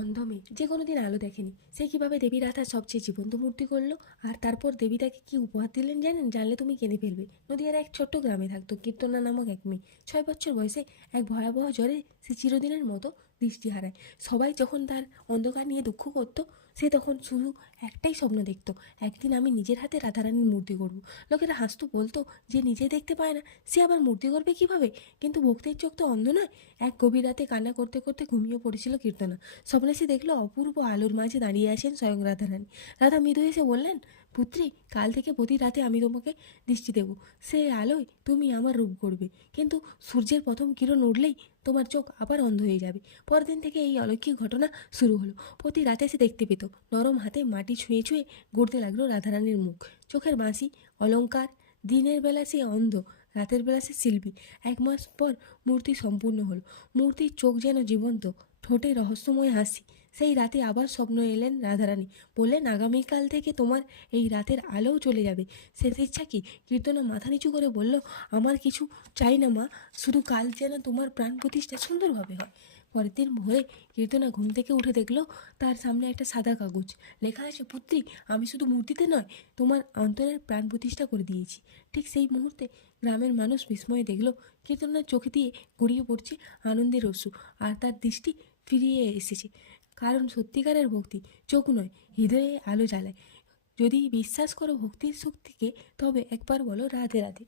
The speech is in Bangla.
অন্ধ মেয়ে যে কোনোদিন আলো দেখেনি, সে কিভাবে দেবী রাধার সবচেয়ে জীবন্ত মূর্তি করলো। আর তারপর দেবী তাকে কি উপহার দিলেন জানেন? জানলে তুমি কেঁদে ফেলবে। নদীয়ার এক ছোট্ট গ্রামে থাকতো কীর্তনা নামক এক মেয়ে। 6 বছর বয়সে এক ভয়াবহ জ্বরে সে চিরদিনের মতো দৃষ্টি হারায়। সবাই যখন তার অন্ধকার নিয়ে দুঃখ করতো, সে তখন শুধু একটাই স্বপ্ন দেখতো, একদিন আমি নিজের হাতে রাধারানীর মূর্তি করব। লোকেরা হাসতো, বলতো যে নিজে দেখতে পায় না, সে আবার মূর্তি করবে কিভাবে? কিন্তু ভক্তির চোখ তো অন্ধ নয়। এক গভীর রাতে কান্না করতে করতে ঘুমিয়ে পড়েছিল কীর্তনা। স্বপ্নে সে দেখলো অপূর্ব আলোর মাঝে দাঁড়িয়ে আছেন স্বয়ং রাধারানী। রাধা মৃদু এসে বললেন, পুত্রী, কাল থেকে প্রতি রাতে আমি তোমাকে দৃষ্টি দেব। সে আলোয় তুমি আমার রূপ করবে, কিন্তু সূর্যের প্রথম কিরণ উঠলেই তোমার চোখ আবার অন্ধ হয়ে যাবে। পরদিন থেকে এই অলৌকিক ঘটনা শুরু হলো। প্রতি রাতে সে দেখতে পেত, নরম হাতে মাটি ছুঁয়ে ছুঁয়ে গড়তে লাগলো রাধারানীর মুখ। চোখের বাঁশি, অলঙ্কার। দিনের বেলা সে অন্ধ, রাতের বেলা সে শিল্পী। 1 মাস পর মূর্তি সম্পূর্ণ হলো। মূর্তির চোখ যেন জীবন্ত, ঠোঁটে রহস্যময় হাসি। সেই রাতে আবার স্বপ্ন এলেন রাধারানী। বললেন, আগামীকাল থেকে তোমার এই রাতের আলোও চলে যাবে। শেষ ইচ্ছা কি? কীর্তনা মাথা নিচু করে বলল, আমার কিছু চাই না মা, শুধু কাল যেন তোমার প্রাণ প্রতিষ্ঠা সুন্দরভাবে হয়। পরের দিন ভোরে কীর্তনা ঘুম থেকে উঠে দেখলো তার সামনে একটা সাদা কাগজ। লেখা আছে, পুত্রী, আমি শুধু মূর্তিতে নয়, তোমার অন্তরের প্রাণ প্রতিষ্ঠা করে দিয়েছি। ঠিক সেই মুহূর্তে গ্রামের মানুষ বিস্ময়ে দেখলো কীর্তনার চোখে দিয়ে গড়িয়ে পড়ছে আনন্দের অশ্রু, আর তার দৃষ্টি ফিরিয়ে এসেছে। কারণ সত্যিকারের ভক্তি চোখ নয়, হৃদয়ে আলো জ্বালায়। যদি বিশ্বাস করো ভক্তির শক্তিকে, তবে একবার বলো রাধে রাধে।